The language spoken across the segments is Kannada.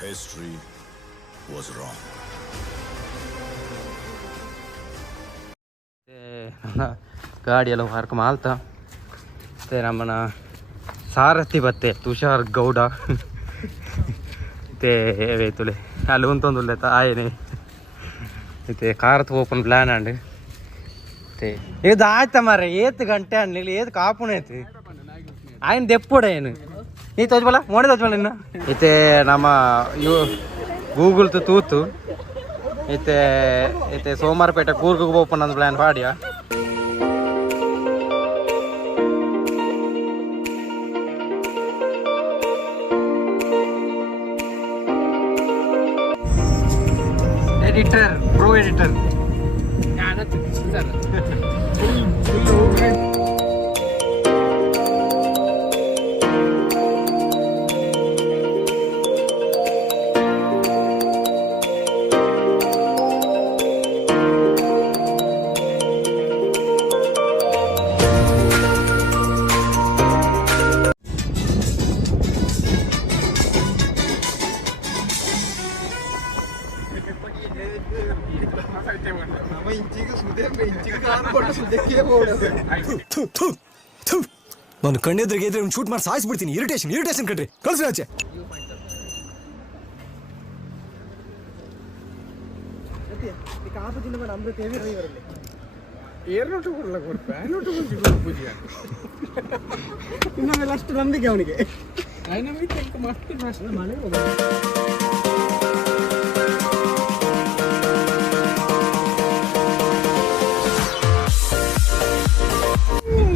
History was wrong. ಗಾಡಿ ಎಲ್ಲ ಹಾರ್ಕ ಮಾಲ್ತ ಮತ್ತೆ ನಮ್ಮನ ಸಾರಥಿ ಬತ್ತೆ ತುಷಾರ್ ಗೌಡ ಮತ್ತೆ ಏವೈತುಲೆ ಅಲ್ಲಿ ಉಂತೊಂದುಲ್ಲೆ ಆಯನೆ ಮತ್ತೆ ಕಾರ್ ಓಪನ್ ಪ್ಲಾನ್ ಅಂಡ್ ಮತ್ತೆ ಇದು ಆಯ್ತ ಮಾರ ಏತ್ ಗಂಟೆ ಅನ್ನಿಲ್ಲ ಏತ್ ಕಾಪುಣ ಐತಿ ఆయన దెప్పుడు ನೀ ತೋಜ್ಬಲ್ಲ ಮೋಡಿ ತೋಜ್ಬಲ್ಲ ಇನ್ನು. ಇತ್ತೆ ನಮ್ಮ ಇವು ಗೂಗಲ್ ತೂತು. ಇತ್ತೆ ಇತ್ತೆ ಸೋಮಾರಪೇಟೆ ಕೂರ್ಗ್ ಓಪನ್ ಅಂತ ಪ್ಲ್ಯಾನ್ ಪಾಡಿಯಾ ಎಡಿಟರ್ ಪ್ರೋ ಎಡಿಟರ್ ನಾನು ಕಣ್ಣೆದ್ರಿಗೆ ಇದ್ರೆ ಒಂದು ಶೂಟ್ ಮಾಡಿ ಸಾಯಿಸ್ಬಿಡ್ತೀನಿ ಇರಿಟೇಷನ್ ಇರಿಟೇಷನ್ ಕಣ್ರಿ ಕಳ್ಸಿ ಆಚೆ ಅಷ್ಟು ನಂಬಿಕೆ ಅವನಿಗೆ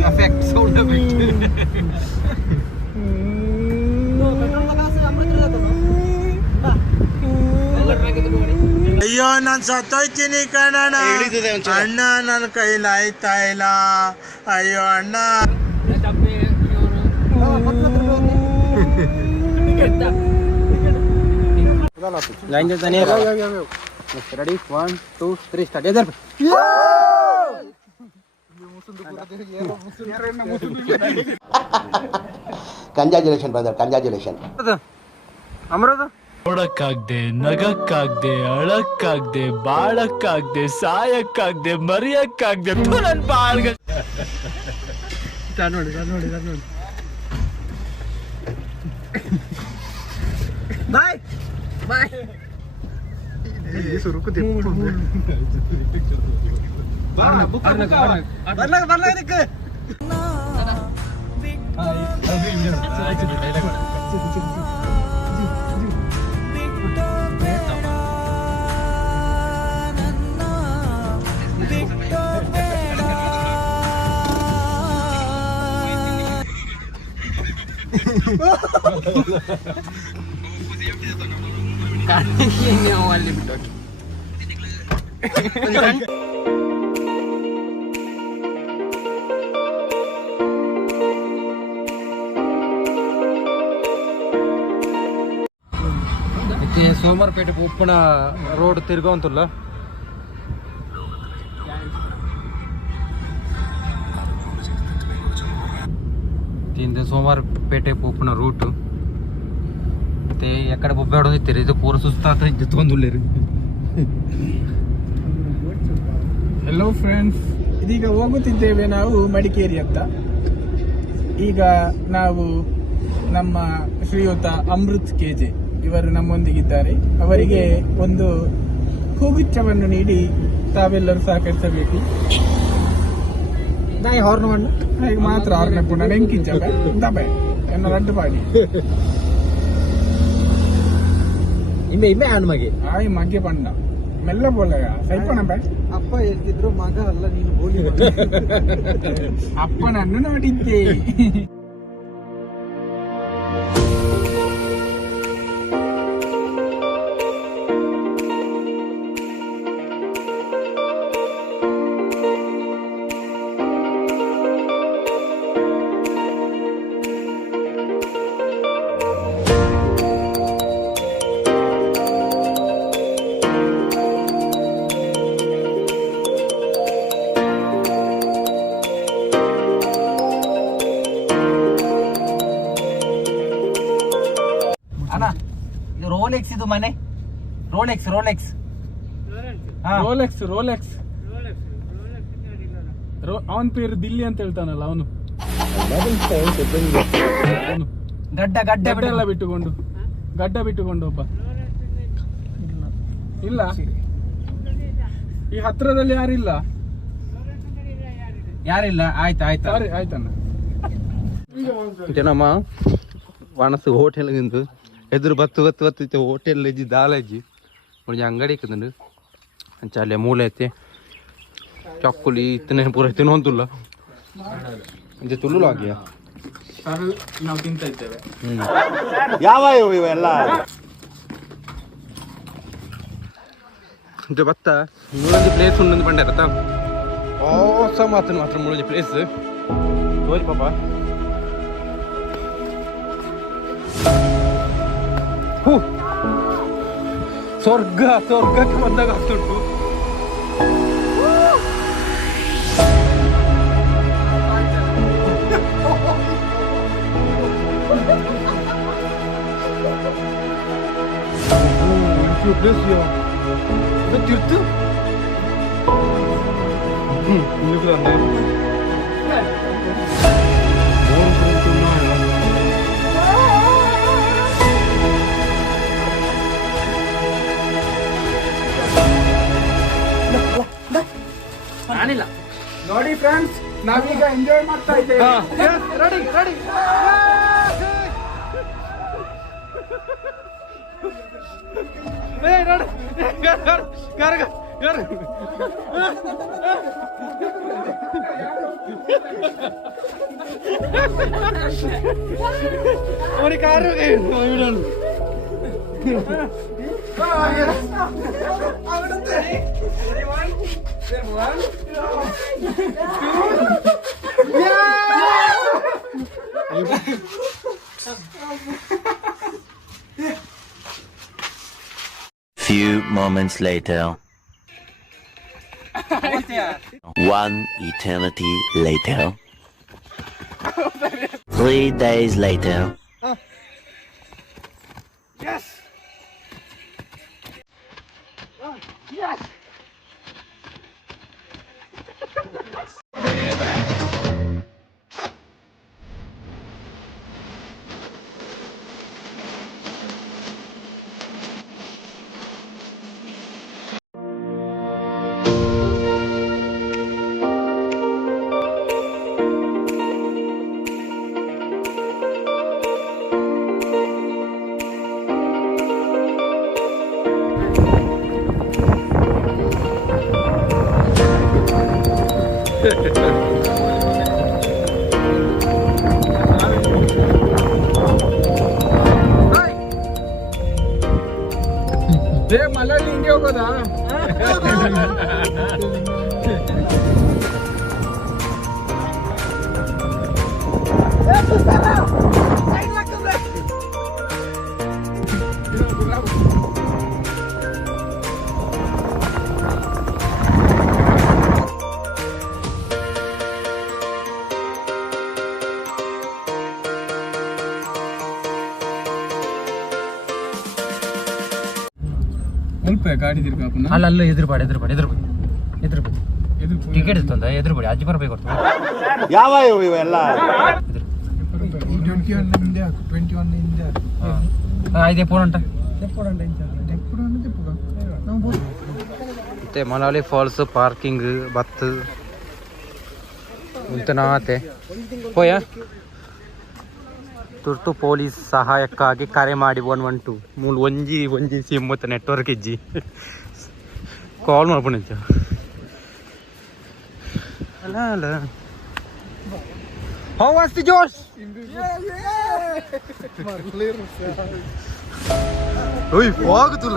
ಎಫೆಕ್ಟ್ ಸೌಂಡ್ ಎಫೆಕ್ಟ್ ಅಯ್ಯೋ ನಾನ್ ಸತ್ತೋಯ್ತೀನಿ ಕಣಣ್ಣ ಅಣ್ಣ ನನ್ನ ಕೈಲಿ ಆಯ್ತಾ ಇಲ್ಲ ಅಯ್ಯೋ ಅಣ್ಣ ಲೈನ್ ಜೊತೆ ready one two three start ಎದರ್ ಕಂಗ್ರ್ಯಾಚುಲೇಷನ್ ಬ್ರದರ್ ಕಂಗ್ರ್ಯಾಚುಲೇಷನ್ ಅಮರೋದು ನೋಡಕ್ಕಾಗ್ದೆ ನಗಕ್ಕಾಗ್ದೆ ಅಳಕ್ಕಾಗ್ದೆ ಬಾಳಕ್ಕಾಗ್ದೆ ಸಾಯಕ್ಕಾಗ್ದೆ ಮರಿಯಕ್ಕಾಗ್ದೆ ಥು, ನನ್ ಬಾಳ್ಗ ನೋಡಿ ನೋಡಿ ನೋಡಿ ಬರ್ಲಾಗ ಬರ್ಲಾಗ ಇದಕ್ಕೆ ಅಲ್ಲಿ ಬಿಟ್ಟು ಮತ್ತೆ ಸೋಮವಾರಪೇಟೆ ಉಪ್ಪಣ ರೋಡ್ ತಿರ್ಗೋಂತಲ್ಲ ತಿಂದ ಸೋಮವಾರಪೇಟೆ ಉಪ್ಪಣ ರೂಟ್ ಮತ್ತೆ ಎಕಡೆ ಬೊಬ್ಬೆ ಇದು ಪೂರ ಸುಸ್ತಾತ ಜತ್ಕೊಂದುಲ್ಲೇರಿ ಹೆಲೋ ಫ್ರೆಂಡ್ಸ್ ಇದೀಗ ಹೋಗುತ್ತಿದ್ದೇವೆ ನಾವು ಮಡಿಕೇರಿ ಅಂತ ಈಗ ನಾವು ನಮ್ಮ ಶ್ರೀಯುತ ಅಮೃತ್ ಕೆಜೆ ಇವರು ನಮ್ಮೊಂದಿಗಿದ್ದಾರೆ. ಅವರಿಗೆ ಒಂದು ಹೂಗುಚ್ಛವನ್ನು ನೀಡಿ ತಾವೆಲ್ಲರೂ ಸಹಕರಿಸಬೇಕು. ನಾಯಿ ಹಾರ್ನ್ ಮಣ್ಣು? ಹಾಗೆ ಮಾತ್ರ ಹಾರ್ನ ಪುಣ್ಣ ನೆಂಕಿಂಚಲ್ಲ ದಬೆ. ಎನ್ನ ರಡ್ಡು ಪಾಡಿ ಇಮ್ಮೆ ಇಮ್ಮೆ ಆಣ್ ಮಗೆ ಆಯ್ ಮಗೆ ಪಂಡ ಮೆಲ್ಲ ಬೋಲಗ ಸೈಪಣ ಬೈ. ಅಪ್ಪ ಹೇಳ್ತಿದ್ರು ಮಗ ಅಲ್ಲ ನೀನು ಬೋಲಿ ಅಪ್ಪನನ್ನು ನೋಡಿದ್ದೆ. ಅಣ್ಣ. ಇದು ರೋಲೆಕ್ಸ್ ಇದು ಮನೆ. ರೋಲೆಕ್ಸ್ ರೋಲೆಕ್ಸ್ ರೋಲೆಕ್ಸ್ ರೋಲೆಕ್ಸ್ ಅವನ ಪೇರು ದಿಲ್ಲಿ ಅಂತ ಹೇಳ್ತಾನಲ್ಲ ಅವನು. ಗಡ್ಡ ಗಡ್ಡ ಗಡ್ಡ ಎಲ್ಲ ಬಿಟ್ಟುಕೊಂಡು. ಗಡ್ಡ ಬಿಟ್ಟುಕೊಂಡು ಒಬ್ಬ ಇಲ್ಲ. ಈ ಹತ್ರದಲ್ಲಿ ಯಾರಿಲ್ಲ? ಯಾರಿಲ್ಲ. ಆಯ್ತು ಆಯ್ತು. ಸಾರಿ ಆಯ್ತಣ್ಣ. ಜನಮ್ಮ ನಮ್ಮ ವನಸು ಹೋಟೆಲ್ ನಿಂದು ಎದುರು ಬತ್ತು ಬತ್ತು ಬತ್ತು ಹೋಟೆಲ್ ಇಜ್ಜಿ ದಾಲ ಇಜ್ಜಿ ಒಂದು ಅಂಗಡಿ ಇಕ್ಕದಂಡು ಅಂಚ ಅಲ್ಲೇ ಮೂಲೆ ಐತೆ. ಚಕ್ಕುಲಿ ಇತ್ತನೆ ಪೂರ ತಿನ್ನೊಂದುಲ್ಲ ಇದು ತುಳು ಆಗಿಯಾ ನಾವು ತಿಂತ ಇದ್ದೇವೆ. ಇದು ಬತ್ತ. ಮುಳಂಜಿ ಪ್ಲೇಸ್ ಉಂಡು ಬಂಡೆ ಓಸ ಮಾತ್ರ ಮಾತ್ರ ಮುಳಂಜಿ ಪ್ಲೇಸ್ ತೋರಿ ಪಾಪ. 후 സ്വർഗ സ്വർഗക്ക് വന്ന കാത്തുള്ളൂ തീർത്ത് ഇന്നിപ്പോ തന്നെ ಇಲ್ಲಿ ಬಂದೆ ನೋಡಿ ಫ್ರೆಂಡ್ಸ್ ನಾವೀಗ ಎಂಜಾಯ್ ಮಾಡ್ತಾ ಇದ್ದೇವೆ ರೆಡಿ ರೆಡಿ ഒരു car Few moments later. One eternity later. Three days later. Yes! yes! ಅಲ್ಲ ಅಲ್ಲ ಎದುರುಬಾಡಿ ಎದುರುಬಾಡಿ ಎದುರುಬಾಡಿ ಟಿಕೆಟ್ ತಂದ ಅಜ್ಜಿ ಬರಬೇಕು ಯಾವ ಮತ್ತೆ ಮಲಾಲಿ ಫಾಲ್ಸ್ ಪಾರ್ಕಿಂಗ್ ಬತ್ತು ನಾತೆ ಹೋಯಾ? ತುರ್ತು ಪೊಲೀಸ್ ಸಹಾಯಕ್ಕಾಗಿ ಕರೆ ಮಾಡಿ ಒನ್ ಒನ್ ಟು. ಮೂಲ ಒಂಜಿ ಒಂಜಿ ಸಿಮ್ ಮತ್ತು ನೆಟ್ವರ್ಕ್ ಇಜ್ಜಿ. ಕಾಲ್ ಮಾಡ್ಬಿಡಿಂಚ ಅಲ್ಲ ಜೋಶ್ the Josh? Ui, fogo tu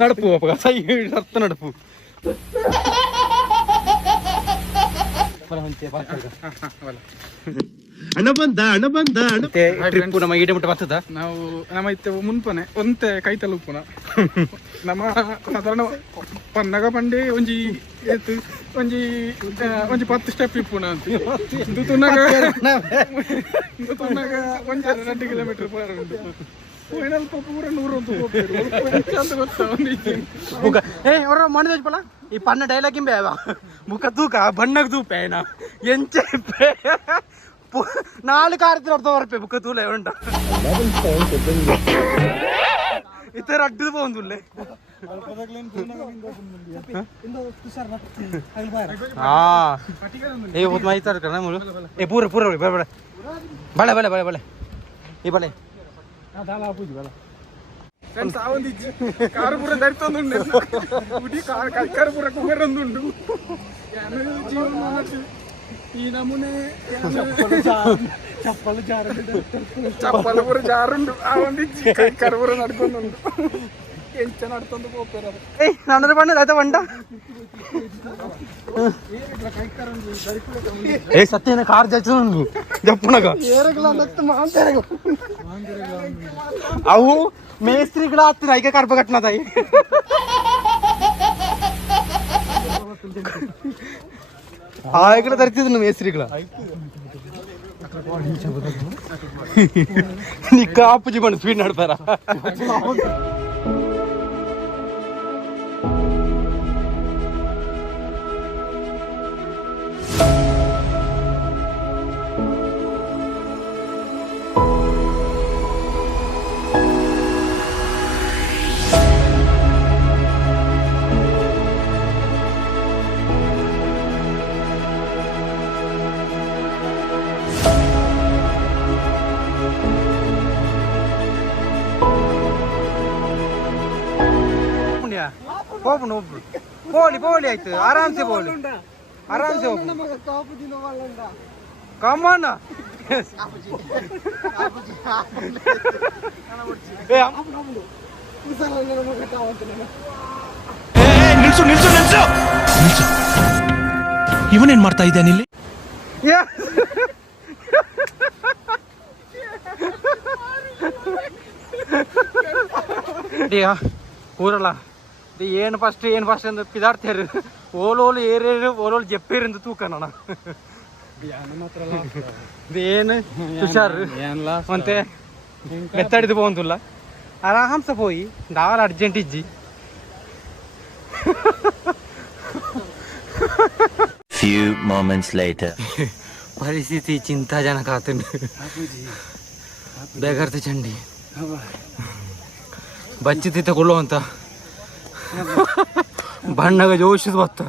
നടപ്പു അപ്പൊ കൈ ഷർത്ത് നടപ്പു ಹಣ ಟ್ರಿಪ್ ಮುಟ್ಟ ನಾವು ನಮ್ಮ ಇತ್ತೆ ಮುನ್ಪನೆ ಒಂತೆ ಕೈ ತಲುಪುನ. ನಮ್ಮ ಸಾಧಾರಣ ಪನ್ನಗ ಪಂಡೆ ಒಂಜಿ ಏತು ಒಂಜಿ ಒಂಜಿ ಪತ್ತು ಸ್ಟೆಪ್ ಇಪ್ಪುನ ಅಂತ. ದುತುನಾಗ ದುತುನಾಗ ಒಂಜಿ ಎರಡು ಕಿಲೋಮೀಟರ್ ಪರ್ ಉಂಟು. ಫೈನಲ್ ಪಾಪ ಪೂರ ನೂರು ಅಂತ ಅಂತ ಮುಖ ಏ ಅವ್ರ ಮಾಡಿದ ಪಲ ಈ ಪನ್ನ ಡೈಲಾಗ್ ಹಿಂಬೆ ಅವ ಮುಖ ತೂಕ ಬಣ್ಣಗ್ ತೂಪೆ ಏನ ಎಂಚೆ ನಾಲ್ಕು ಕಾರ್ತಿರ ಅರ್ಧ ಬರ್ಪೆ ಮುಖ ತೂಲ ಉಂಟ ಇತರ ಅಡ್ಡದ ಬಂದುಲ್ಲೆ ಏ ಪೂರ ಪೂರ ಬಳೆ ಬಳೆ ಬಳೆ ಬಳೆ ಈ ಬಳೆ ಫ್ರೆಂಡ್ಸ್ ಆ ಒಂದಿಜ್ಜಿ ಕಾರು ಪೂರ ಧರಿತೊಂದುಂಡು ಉಡಿ ಕಾರು ಪೂರ ಕುಗರೊಂದುಂಡು ಯಾನು ಜೀವನ ಮಾತು. ಈ ನಮೂನೆ ಚಪ್ಪಲು ಚಪ್ಪಲು ಪೂರ ಜಾರುಂಡು ಆ ಒಂದಿಜ್ಜಿ ಕಾರು ಪೂರ ನಡ್ಕೊಂಡುಂಡು నన్నర పండు అయితే వంట. ఏ సత్యన కార్ చచ్చింది చెప్పునక మేస్త్రి కూడా అత్తిన ఐకే కరప కట్టినది ఆయకుల దొరికింది మేస్త్రి కూడా నీ కాపు చెప్పండి స్పీడ్ నడపారా? ಹೋಗ್ಬಿಡು ಹೋಗ್ಬಿಡು ಪೋಲಿ ಪೋಲಿ ಆಯ್ತು. ಆರಾಮ್ಸೆ ಪೋಲಿ. ಆರಾಮ್ಸೆ ಹೋಗ್ಬಿಡು ಕಮ್ಮಣ್ಣ ನಿಲ್ಸು ನಿಲ್ಸು ನಿಲ್ಸು. ನಿಲ್ಸು. ಇವನೇನ್ ಮಾಡ್ತಾ ಇದ್ದಾನೆ ಇಲ್ಲಿ ಊರಲ್ಲ. ಏನು ಫಸ್ಟ್ ಏನು ಫಸ್ಟ್ ಎಂದು ಪಿದಾಡ್ತೇರಿ ಓಲೋಲು ಏರೇರು ಓಲೋಲು ಜಪ್ಪೇರಿ ಎಂದು ತೂಕ ನೋಣ ಏನು? ಹುಷಾರು ಮತ್ತೆ ಮೆತ್ತಡಿದು ಪೋಂದುಲ್ಲ ಆರಾಮ್ಸ ಪೋಯಿ ದಾವಲ ಅರ್ಜೆಂಟ್ ಇಜ್ಜಿ. Few moments later. ಪರಿಸ್ಥಿತಿ ಚಿಂತಾಜನಕ ಆತಂಡು. ಬೇಗರ್ತ ಚಂಡಿ. ಬಚ್ಚಿ ತಗೊಳ್ಳುವಂತ. ಬಣ್ಣಗ ಜೋಶಿದ್ ಬತ್ತ.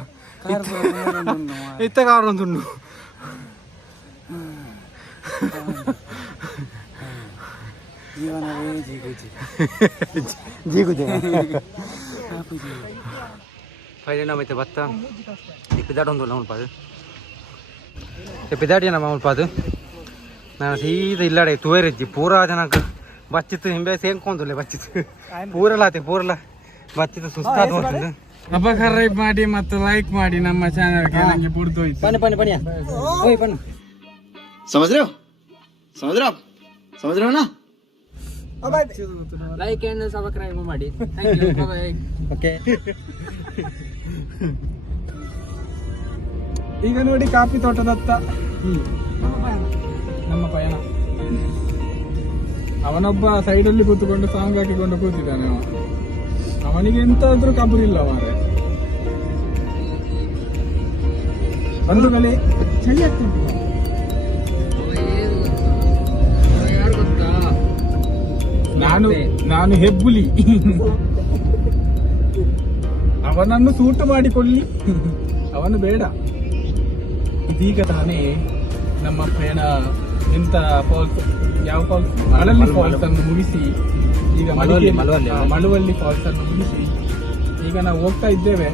ಇತ್ತ ಕಾರೊಂದುಂಡು ಜೀಗುಜಿ. ಪರಿಣಾಮ ಐತೆ ಭತ್ತ ಪಿದಾಡೊಂದು ಉಳ್ಪಾದು ಪಿದಾಡಿ ನಮ್ಮ ಪಾದು ನಾನು ಸೀದಾ ಇಲ್ಲಾಡೆ ತೂರಿಜ್ಜಿ ಪೂರಾ ಜನಕ್ಕೆ ಬಚ್ಚಿತ್ತು ಹಿಂಬೆ ಸೇಂಕೊಂದುಲ್ಲೆ ಬಚ್ಚಿತ್ತು. ಪೂರಲ್ಲ ಆತೆ ಪೂರಲ್ಲ. ಬಚ್ಚಿತ್ತು ಸುಸ್ತಾದ ಹೋಗ್ತದೆ ಸಬ್ಸ್ಕ್ರೈಬ್ ಮಾಡಿ ಮತ್ತು ಲೈಕ್ ಮಾಡಿ ನಮ್ಮ ಚಾನಲ್ಗೆ ನಂಗೆ ಬುಡ್ದೋಯ್ತು ಪನಿ ಪನಿ ಪನಿಯ ಓಯ್ ಪನ್ನು समझ रहे हो समझ रहे हो आप समझ रहे हो ना ಲೈಕ್ ಅಂಡ್ ಸಬ್ಸ್ಕ್ರೈಬ್ ಮಾಡಿ ಓಕೆ ಈಗ ನೋಡಿ ಕಾಫಿ ತೋಟದತ್ತ ನಮ್ಮ ಪಯಣ ಅವನೊಬ್ಬ ಸೈಡಲ್ಲಿ ಕೂತ್ಕೊಂಡು ಸಾಂಗ್ ಹಾಕಿಕೊಂಡು ಕೂತಿದ್ದಾನೆ ಅವ ಅವನಿಗೆ ಎಂತಾದ್ರೂ ಕಬುರಿಲ್ಲ ಮಾರೆ ಬಂಧುಗಳೇ ಚಳಿ ಆಗ್ತದೆ ನಾನು ನಾನು ಹೆಬ್ಬುಲಿ. ಅವನನ್ನು ಸೂಟ್ ಮಾಡಿಕೊಳ್ಳಿ. ಅವನು ಬೇಡ. ಇದೀಗ ತಾನೇ ನಮ್ಮ ಪ್ರಯಾಣ ಎಂತ ಫಾಲ್ಸ್ ಯಾವ ಫಾಲ್ಸ್ ಮಳಲ್ಲಿ ಫಾಲ್ಸ್ ಅನ್ನು ಮುಗಿಸಿ ಈಗ ಹಾ, ಮಳುವಳ್ಳಿ ಫಾಲ್ಸ್ ಅನ್ನು ಮುಗಿಸಿ ಈಗ ನಾವು ಹೋಗ್ತಾ ಇದ್ದೇವೆ.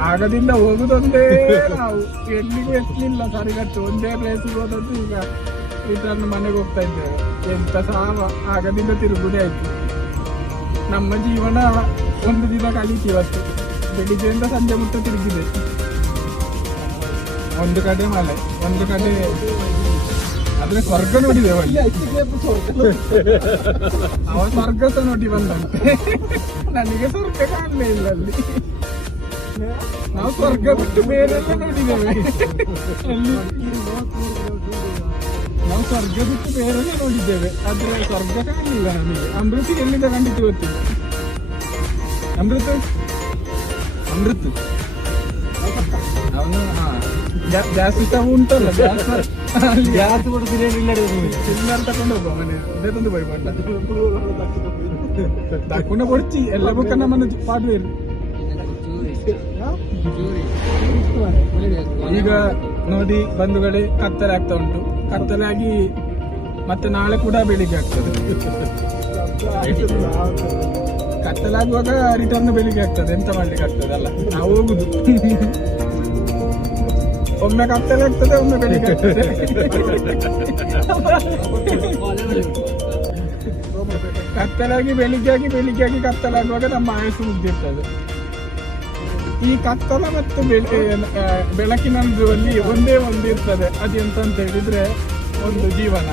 ಆಗದಿಂದ ಹೋಗುದೊಂದೇ ನಾವು. ಎಲ್ಲಿಗೂ ಎತ್ತಲಿಲ್ಲ ಸರಿಗಟ್ಟು ಒಂದೇ ಪ್ಲೇಸ್ ಹೋದದ್ದು ಈಗ ರಿಟರ್ನ್ ಮನೆಗೆ ಹೋಗ್ತಾ ಇದ್ದೇವೆ. ಎಂತ ಸಹ ಆಗದಿಂದ ತಿರುಗುದೇ ಆಯ್ತು. ನಮ್ಮ ಜೀವನ ಒಂದು ದಿನ ಕಳೀತು ಇವತ್ತು. ಬೆಳಿಗ್ಗೆಯಿಂದ ಸಂಜೆ ಮುಟ್ಟ ತಿರುಗಿದೆ. ಒಂದು ಕಡೆ ಮಳೆ ಒಂದು ಕಡೆ ಆದ್ರೆ ಸ್ವರ್ಗ ನೋಡಿದೆವು ಅಲ್ಲಿ ಅವ ಸ್ವರ್ಗ ಸಹ ನೋಡಿ ಬಂದಂತೆ ನನಗೆ ಸ್ವರ್ಗ ಕಾಣಲೇ ಇಲ್ಲ ಅಲ್ಲಿ ನಾವು ಸ್ವರ್ಗ ಬಿಟ್ಟು ಬೇರೆಲ್ಲ ನೋಡಿದ್ದೇವೆ ಅಲ್ಲಿ ನಾವು ಸ್ವರ್ಗ ಬಿಟ್ಟು ಬೇರೆಲ್ಲ ನೋಡಿದ್ದೇವೆ ಆದ್ರೆ ಸ್ವರ್ಗ ಕಾಣಲಿಲ್ಲ ನಮಗೆ ಅಮೃತಿಗೆ ಎಲ್ಲಿಂದ ಕಂಡಿತು ಗೊತ್ತಿಲ್ಲ ಅಮೃತ ಅಮೃತ್ ಅವನು ಗ್ಯಾ- ಗ್ಯಾಸ್ ಸ್ಟವ್ ಉಂಟಲ್ಲ ಗ್ಯಾಸ್ ಗ್ಯಾಸ್ ಚಿಲ್ಲರ್ ತಕೊಂಡು ಹೋಗುವ ಮನೆ ಅದೇ ತಂದು ಬೈ ಬಣ್ಣ ತಕೊಂಡು ಕೊಡ್ಚಿ ಎಲ್ಲ ಬುಕ್ಕ ನಮ್ಮನ್ನು ಪಾಡ್ವೇರು ಈಗ ನೋಡಿ ಬಂಧುಗಳೇ ಕತ್ತಲೆ ಆಗ್ತಾ ಉಂಟು. ಕತ್ತಲೆ ಆಗಿ ಮತ್ತೆ ನಾಳೆ ಕೂಡ ಬೆಳಿಗ್ಗೆ ಆಗ್ತದೆ. ಕತ್ತಲಾಗುವಾಗ ರಿಟರ್ನ್ ಬೆಳಿಗ್ಗೆ ಆಗ್ತದೆ. ಎಂತ ಮಾಡ್ಲಿಕ್ಕೆ ಆಗ್ತದೆ? ಅಲ್ಲ ನಾವು ಹೋಗುದು. ಒಮ್ಮೆ ಕತ್ತಲೆ ಆಗ್ತದೆ ಒಮ್ಮೆ ಬೆಳಿಗ್ಗೆ ಆಗ್ತದೆ ಕತ್ತಲಾಗಿ ಬೆಳಿಗ್ಗೆ ಆಗಿ ಬೆಳಿಗ್ಗೆ ಆಗಿ ಕತ್ತಲಾಗುವಾಗ ನಮ್ಮ ಆಯಸ್ಸು ಮುಗ್ದಿರ್ತದೆ ಈ ಕತ್ತಲ ಮತ್ತು ಬೆಳೆ ಬೆಳಕಿನ ನಡುವಲ್ಲಿ ಒಂದೇ ಒಂದು ಇರ್ತದೆ ಅದೆಂತ ಅಂತ ಹೇಳಿದ್ರೆ ಒಂದು ಜೀವನ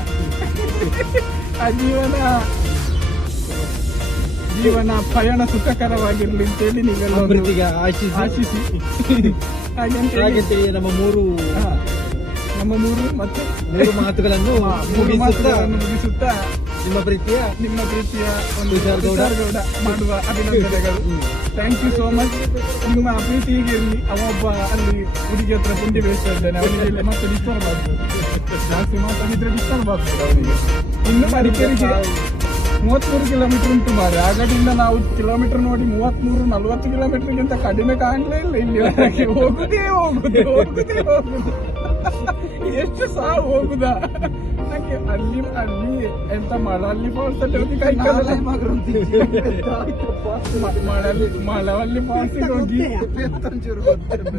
ಆ ಜೀವನ ಜೀವನ ಪಯಣ ಸುಖಕರವಾಗಿರ್ಲಿ ಅಂತೇಳಿ ನೀವೆಲ್ಲ ಆಶಿಸಿ ಹಾಗೆ ಅಂತ ಹೇಳಿ. ನಮ್ಮ ಮೂರು. ನಮ್ಮ ಮೂರು ಮತ್ತು ಮೂರು ಮಾತುಗಳನ್ನು ಮುಗಿಸುತ್ತಾ ನಿಮ್ಮ ಪ್ರೀತಿಯ ನಿಮ್ಮ ಪ್ರೀತಿಯ ಒಂದು ಗೌಡ. ಮಾಡುವ ಅಭಿನಂದನೆಗಳು. ಥ್ಯಾಂಕ್ ಯು ಸೋ ಮಚ್ ನಿಮ್ಮ ಪ್ರೀತಿ ಹೀಗೆ ಇರಲಿ. ಒಬ್ಬ ಅಲ್ಲಿ ಹುಡುಗಿ ಹತ್ರ ಪುಂಡಿ ಬೇಯಿಸ್ತಾ ಇದ್ದಾನೆ ಅವನಿಗೆ ಮತ್ತೆ ಡಿಸ್ಟರ್ಬ್ ಆಗ್ತದೆ. ಜಾಸ್ತಿ ಮಾತಾಡಿದ್ರೆ ಡಿಸ್ಟರ್ಬ್ ಆಗ್ತದೆ ಅವನಿಗೆ. ಇನ್ನು ಮಡಿಕೇರಿಗೆ ಮೂವತ್ಮೂರು ಕಿಲೋಮೀಟರ್ ಉಂಟು ಮಾರೆ ಆಗಡಿಂದ ನಾವು ಕಿಲೋಮೀಟರ್ ನೋಡಿ ಮೂವತ್ಮೂರು ನಲ್ವತ್ತು ಕಿಲೋಮೀಟರ್ಗಿಂತ ಕಡಿಮೆ ಕಾಣಲೇ ಇಲ್ಲ ಇಲ್ಲಿ ಹೋಗುದೇ ಹೋಗುದು ಹೋಗುದೇ ಹೋಗುದು. ಎಷ್ಟು ಸಾವು ಹೋಗುದಾ? ನಂಗೆ ಅಲ್ಲಿ ಅಲ್ಲಿ ಎಂತ ಮಳಲ್ಲಿ ಫಾಲ್ಸ್ ಅಲ್ಲಿ ಕೈ ಮಳಲ್ಲಿ ಮಳವಲ್ಲಿ ಫಾಲ್ಸಿಗೆ ಹೋಗಿ.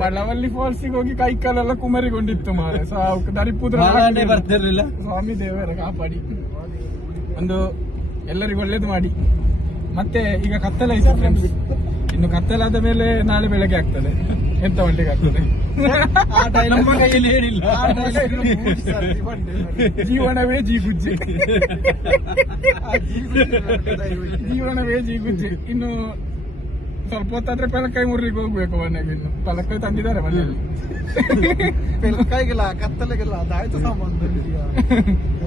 ಮಳವಲ್ಲಿ ಫಾಲ್ಸಿಗೆ ಹೋಗಿ ಕೈ ಕಾಲೆಲ್ಲ ಕುಮರಿಗೊಂಡಿತ್ತು ಮಾರೆ ಸಾವು ದರಿಪುದ್ರ ಬರ್ತಿರ್ಲಿಲ್ಲ. ಸ್ವಾಮಿ ದೇವರ ಕಾಪಾಡಿ. ಒಂದು ಎಲ್ಲರಿಗೂ ಒಳ್ಳೇದು ಮಾಡಿ. ಮತ್ತೆ ಈಗ ಕತ್ತಲಾಯ್ತು ಫ್ರೆಂಡ್ಸ್ ಇನ್ನು ಕತ್ತಲಾದ ಮೇಲೆ ನಾಳೆ ಬೆಳಗ್ಗೆ ಆಗ್ತದೆ. ಎಂತ ಮಾಡ್ಲಿಕ್ಕೆ ಆಗ್ತದೆ? ನಮ್ಮ ಕೈಯಲ್ಲಿ ಹೇಳಿಲ್ಲ. ಜೀವನವೇ ಜೀಗುಜ್ಜಿ. ಜೀವನವೇ ಜೀಗುಜ್ಜಿ. ಇನ್ನು ಸ್ವಲ್ಪ ಹೊತ್ತಾದ್ರೆ ಪಲಕಾಯಿ ಮುರ್ಲಿಕ್ಕೆ ಹೋಗ್ಬೇಕು ಮನೆಗೆ ಇನ್ನು. ಪಲಕಾಯಿ ತಂದಿದ್ದಾರೆ ಮನೆಯಲ್ಲಿ. ಕತ್ತಲೆಗೆಲ್ಲ ಅದಾಯ್ತು ಸಂಬಂಧ.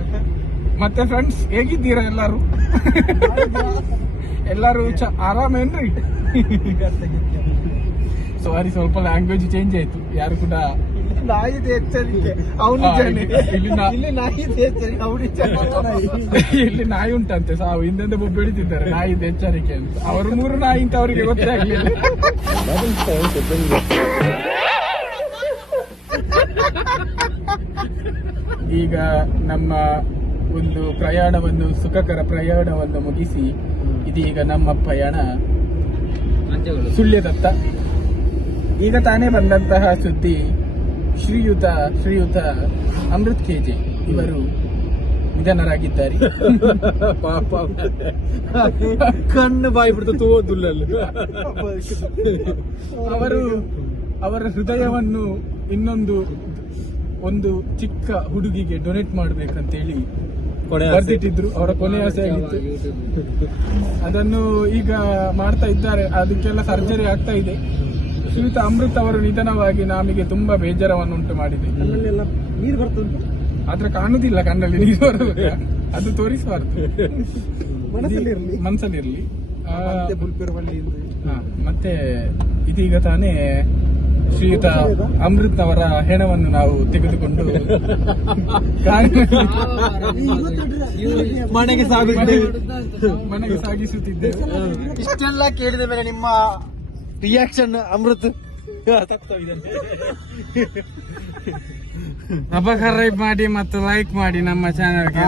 ಮತ್ತೆ ಫ್ರೆಂಡ್ಸ್ ಹೇಗಿದ್ದೀರಾ ಎಲ್ಲಾರು? ಎಲ್ಲಾರು ಆರಾಮೇನ್ರಿ? ಸಾರಿ ಸ್ವಲ್ಪ ಲ್ಯಾಂಗ್ವೇಜ್ ಚೇಂಜ್ ಆಯ್ತು. ಯಾರು ಕೂಡ ನಾಯಿದು ಎಚ್ಚರಿಕೆ. ಅವನು ಇಲ್ಲಿ- ನಾಯಿದು ಎಚ್ಚರಿಕೆ. ಅವನು ಇಲ್ಲಿ ನಾಯಿ ಉಂಟಂತೆ. ಸಾವು ಹಿಂದೆ ಒಬ್ಬ ಬೆಳಿತಿದ್ದಾರೆ. ನಾಯಿದೆ ಎಚ್ಚರಿಕೆ ಅಂತ. ಅವರು ಮೂರು ನಾಯಿ ಅಂತ ಅವರಿಗೆ ಗೊತ್ತೇ ಆಗ್ಲಿಲ್ಲ. ಈಗ ನಮ್ಮ ಒಂದು ಪ್ರಯಾಣವನ್ನು ಸುಖಕರ ಪ್ರಯಾಣವನ್ನು ಮುಗಿಸಿ ಇದೀಗ ನಮ್ಮ ಪ್ರಯಾಣ ಸುಳ್ಯದತ್ತ. ಈಗ ತಾನೇ ಬಂದಂತಹ ಸುದ್ದಿ ಶ್ರೀಯುತ ಶ್ರೀಯುತ ಅಮೃತ್ ಕೆಜೆ ಇವರು ನಿಧನರಾಗಿದ್ದಾರೆ. ಕಣ್ಣು ಬಾಯಿ ಬಿಡ್ತು ಅವರು ಅವರ ಹೃದಯವನ್ನು ಇನ್ನೊಂದು ಒಂದು ಚಿಕ್ಕ ಹುಡುಗಿಗೆ ಡೊನೇಟ್ ಮಾಡಬೇಕಂತೇಳಿ. ಬರ್ದಿಟ್ಟಿದ್ರು ಅವರ ಕೊನೆ ಆಸೆ ಆಗಿತ್ತು. ಅದನ್ನು ಈಗ ಮಾಡ್ತಾ ಇದ್ದಾರೆ. ಅದಕ್ಕೆಲ್ಲ ಸರ್ಜರಿ ಆಗ್ತಾ ಇದೆ. ಶ್ರೀತ ಅಮೃತ್ ಅವರು ನಿಧನವಾಗಿ ನಮಗೆ ತುಂಬಾ ಬೇಜಾರವನ್ನು ಉಂಟು ಮಾಡಿದೆ ನೀರು ಬರ್ತದೆ ಆದ್ರೆ ಕಾಣುದಿಲ್ಲ ಕಣ್ಣಲ್ಲಿ ನೀರು ಬರುವಾಗ ಅದು ತೋರಿಸಬಾರ್ದು. ಮನಸ್ಸಲ್ಲಿರ್ಲಿ. ಮತ್ತೆ ಇದೀಗ ತಾನೇ ಶ್ರೀಯುತ ಅಮೃತ್ ಅವರ ಹೆಣವನ್ನು ನಾವು ತೆಗೆದುಕೊಂಡು ಮನೆಗೆ ಮನೆಗೆ ಸಾಗಿಸುತ್ತಿದ್ದೇವೆ. ಇಷ್ಟೆಲ್ಲ ಕೇಳಿದ ಮೇಲೆ ನಿಮ್ಮ ರಿಯಾಕ್ಷನ್ ಅಮೃತ್. ಸಬ್ಸ್ಕ್ರೈಬ್ ಮಾಡಿ ಮತ್ತು ಲೈಕ್ ಮಾಡಿ ನಮ್ಮ ಚಾನಲ್ಗೆ